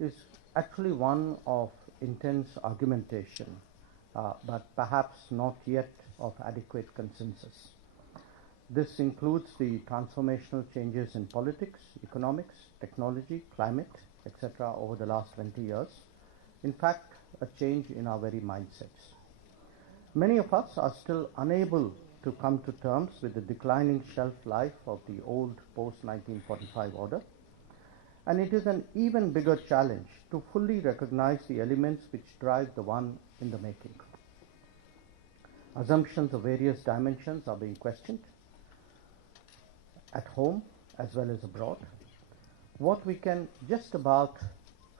is actually one of intense argumentation, but perhaps not yet of adequate consensus. This includes the transformational changes in politics, economics, technology, climate, etc. over the last 20 years. In fact, a change in our very mindsets. Many of us are still unable to come to terms with the declining shelf life of the old post-1945 order, and it is an even bigger challenge to fully recognize the elements which drive the one in the making. Assumptions of various dimensions are being questioned, at home as well as abroad. What we can just about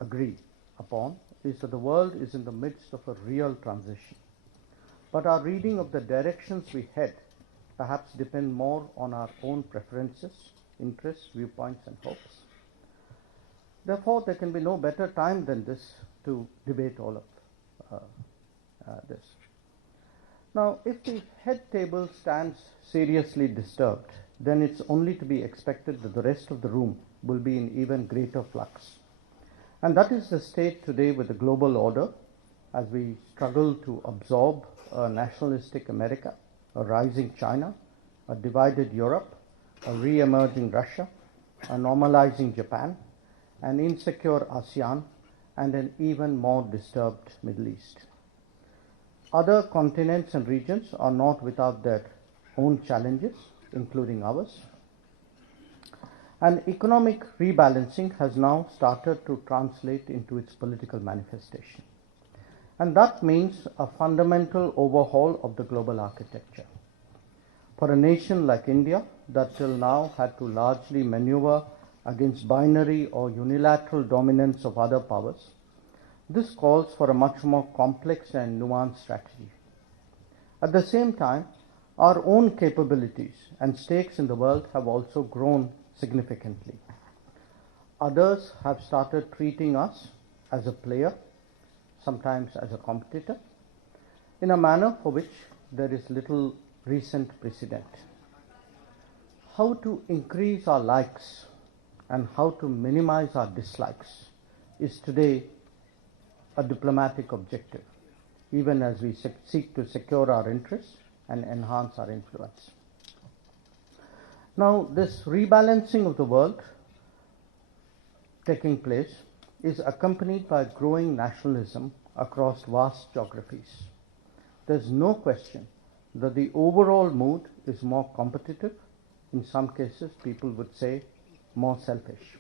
agree upon is that the world is in the midst of a real transition. But our reading of the directions we head perhaps depend more on our own preferences, interests, viewpoints, and hopes. Therefore, there can be no better time than this to debate all of this. Now, if the head table stands seriously disturbed, then it's only to be expected that the rest of the room will be in even greater flux. And that is the state today with the global order, as we struggle to absorb a nationalistic America, a rising China, a divided Europe, a re-emerging Russia, a normalizing Japan, an insecure ASEAN, and an even more disturbed Middle East. Other continents and regions are not without their own challenges, including ours. And economic rebalancing has now started to translate into its political manifestation. And that means a fundamental overhaul of the global architecture. For a nation like India, that till now had to largely maneuver against binary or unilateral dominance of other powers, this calls for a much more complex and nuanced strategy. At the same time, our own capabilities and stakes in the world have also grown significantly. Others have started treating us as a player, sometimes as a competitor, in a manner for which there is little recent precedent. How to increase our likes and how to minimize our dislikes is today a diplomatic objective, even as we seek to secure our interests and enhance our influence. Now, this rebalancing of the world taking place is accompanied by growing nationalism across vast geographies. There's no question that the overall mood is more competitive. In some cases, people would say more selfish.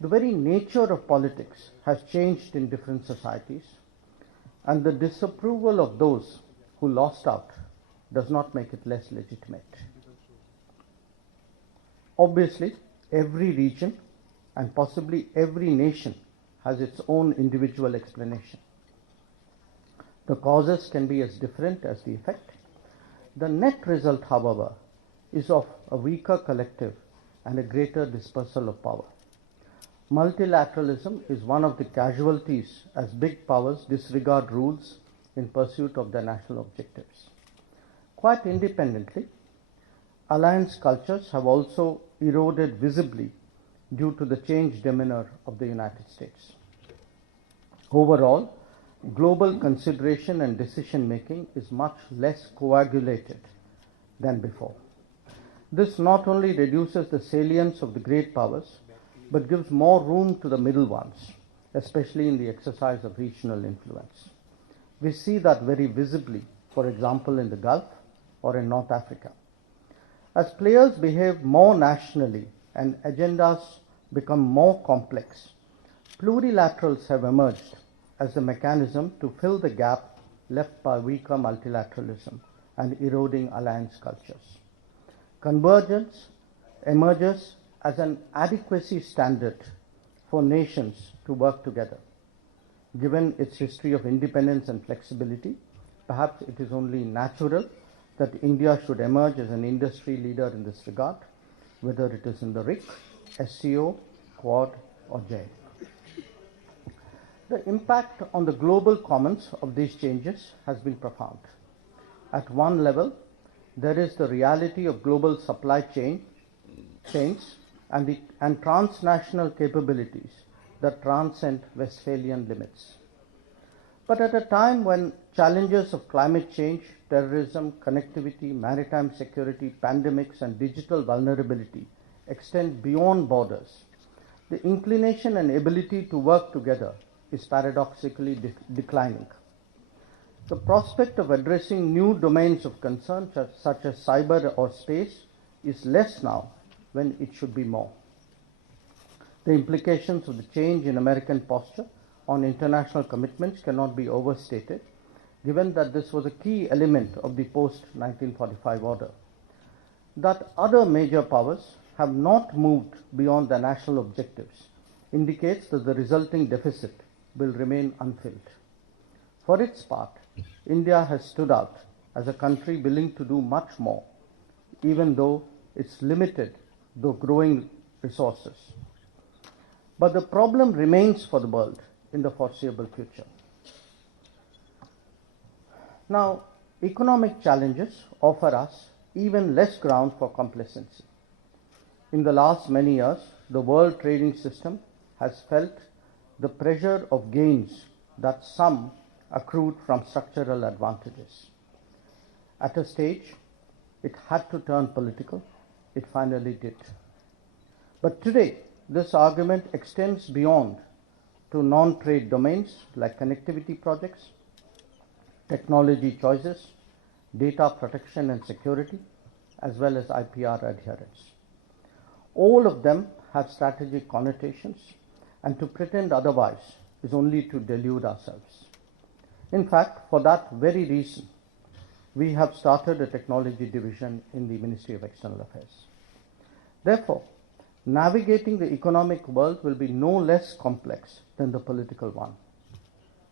The very nature of politics has changed in different societies, and the disapproval of those who lost out does not make it less legitimate. Obviously, every region and possibly every nation has its own individual explanation. The causes can be as different as the effect. The net result, however, is of a weaker collective and a greater dispersal of power. Multilateralism is one of the casualties as big powers disregard rules in pursuit of their national objectives. Quite independently, alliance cultures have also eroded visibly due to the changed demeanor of the United States. Overall, global consideration and decision making is much less coagulated than before. This not only reduces the salience of the great powers, but gives more room to the middle ones, especially in the exercise of regional influence. We see that very visibly, for example, in the Gulf or in North Africa. As players behave more nationally and agendas become more complex, plurilaterals have emerged as the mechanism to fill the gap left by weaker multilateralism and eroding alliance cultures. Convergence emerges as an adequacy standard for nations to work together. Given its history of independence and flexibility, perhaps it is only natural that India should emerge as an industry leader in this regard, whether it is in the RIC, SCO, Quad, or J. The impact on the global commons of these changes has been profound. At one level, there is the reality of global supply chains and transnational capabilities that transcend Westphalian limits. But at a time when challenges of climate change, terrorism, connectivity, maritime security, pandemics, and digital vulnerability extend beyond borders, the inclination and ability to work together is paradoxically declining. The prospect of addressing new domains of concern, such as cyber or space, is less now when it should be more. The implications of the change in American posture on international commitments cannot be overstated, given that this was a key element of the post-1945 order. That other major powers have not moved beyond their national objectives indicates that the resulting deficit will remain unfilled. For its part, India has stood out as a country willing to do much more, even though it's limited, though growing resources. But the problem remains for the world in the foreseeable future. Now, economic challenges offer us even less ground for complacency. In the last many years, the world trading system has felt the pressure of gains that some accrued from structural advantages. At a stage, it had to turn political. It finally did. But today, this argument extends beyond to non-trade domains like connectivity projects, technology choices, data protection and security, as well as IPR adherence. All of them have strategic connotations, and to pretend otherwise is only to delude ourselves. In fact, for that very reason, we have started a technology division in the Ministry of External Affairs. Therefore, navigating the economic world will be no less complex than the political one.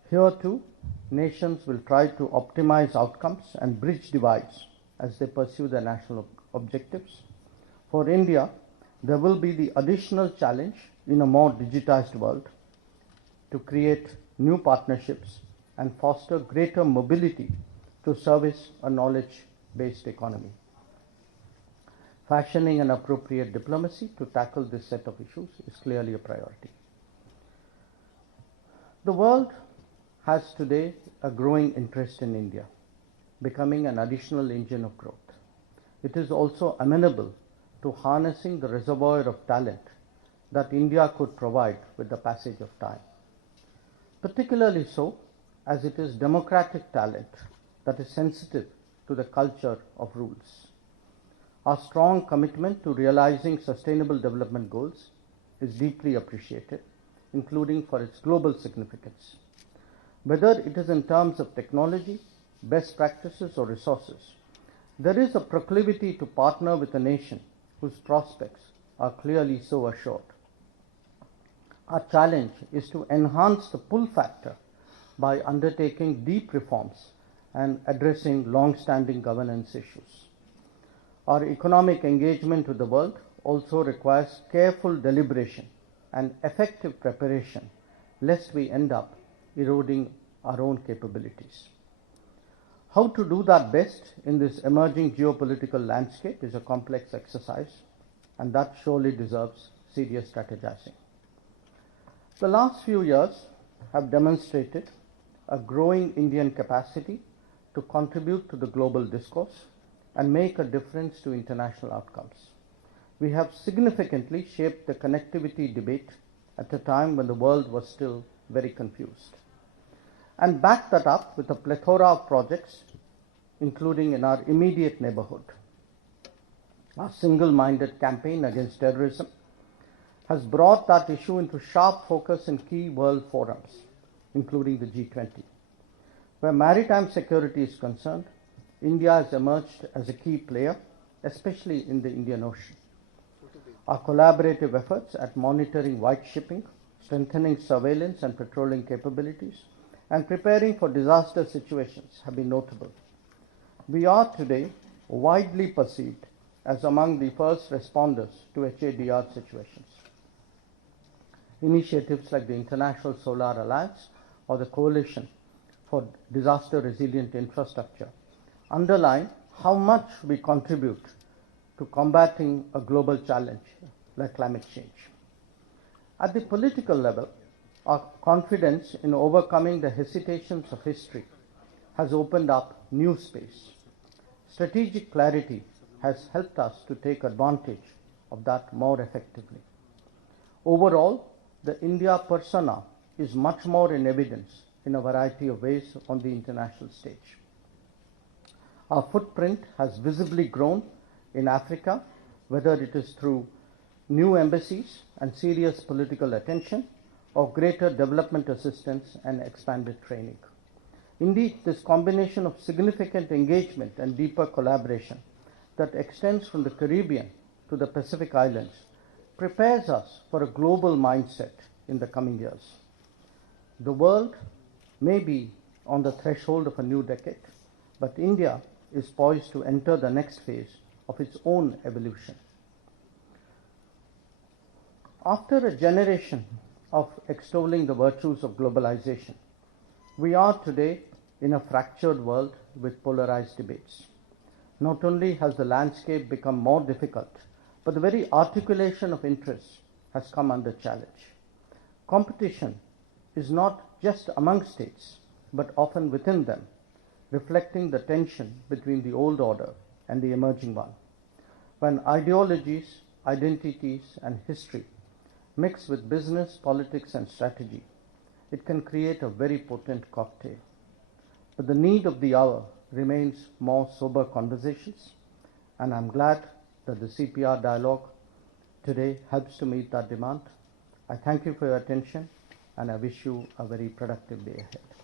Here too, nations will try to optimize outcomes and bridge divides as they pursue their national objectives. For India, there will be the additional challenge in a more digitized world to create new partnerships and foster greater mobility to service a knowledge-based economy. Fashioning an appropriate diplomacy to tackle this set of issues is clearly a priority. The world has today a growing interest in India, becoming an additional engine of growth. It is also amenable to harnessing the reservoir of talent that India could provide with the passage of time. Particularly so, as it is democratic talent that is sensitive to the culture of rules. Our strong commitment to realizing sustainable development goals is deeply appreciated, including for its global significance. Whether it is in terms of technology, best practices, or resources, there is a proclivity to partner with a nation whose prospects are clearly so assured. Our challenge is to enhance the pull factor by undertaking deep reforms and addressing long-standing governance issues. Our economic engagement with the world also requires careful deliberation and effective preparation, lest we end up eroding our own capabilities. How to do that best in this emerging geopolitical landscape is a complex exercise, and that surely deserves serious strategizing. The last few years have demonstrated a growing Indian capacity to contribute to the global discourse and make a difference to international outcomes. We have significantly shaped the connectivity debate at a time when the world was still very confused, and backed that up with a plethora of projects, including in our immediate neighborhood. Our single-minded campaign against terrorism has brought that issue into sharp focus in key world forums, including the G20. Where maritime security is concerned, India has emerged as a key player, especially in the Indian Ocean. Our collaborative efforts at monitoring white shipping, strengthening surveillance and patrolling capabilities, and preparing for disaster situations have been notable. We are today widely perceived as among the first responders to HADR situations. Initiatives like the International Solar Alliance or the Coalition for Disaster Resilient Infrastructure underline how much we contribute to combating a global challenge like climate change. At the political level, our confidence in overcoming the hesitations of history has opened up new space. Strategic clarity has helped us to take advantage of that more effectively. Overall, the India persona is much more in evidence in a variety of ways on the international stage. Our footprint has visibly grown in Africa, whether it is through new embassies and serious political attention, or greater development assistance and expanded training. Indeed, this combination of significant engagement and deeper collaboration that extends from the Caribbean to the Pacific Islands prepares us for a global mindset in the coming years. The world may be on the threshold of a new decade, but India is poised to enter the next phase of its own evolution. After a generation of extolling the virtues of globalization, we are today in a fractured world with polarized debates. Not only has the landscape become more difficult, but the very articulation of interests has come under challenge. Competition is not just among states, but often within them, reflecting the tension between the old order and the emerging one. When ideologies, identities, and history mix with business, politics, and strategy, it can create a very potent cocktail. But the need of the hour remains more sober conversations, and I'm glad that the CPR dialogue today helps to meet that demand. I thank you for your attention, and I wish you a very productive day ahead.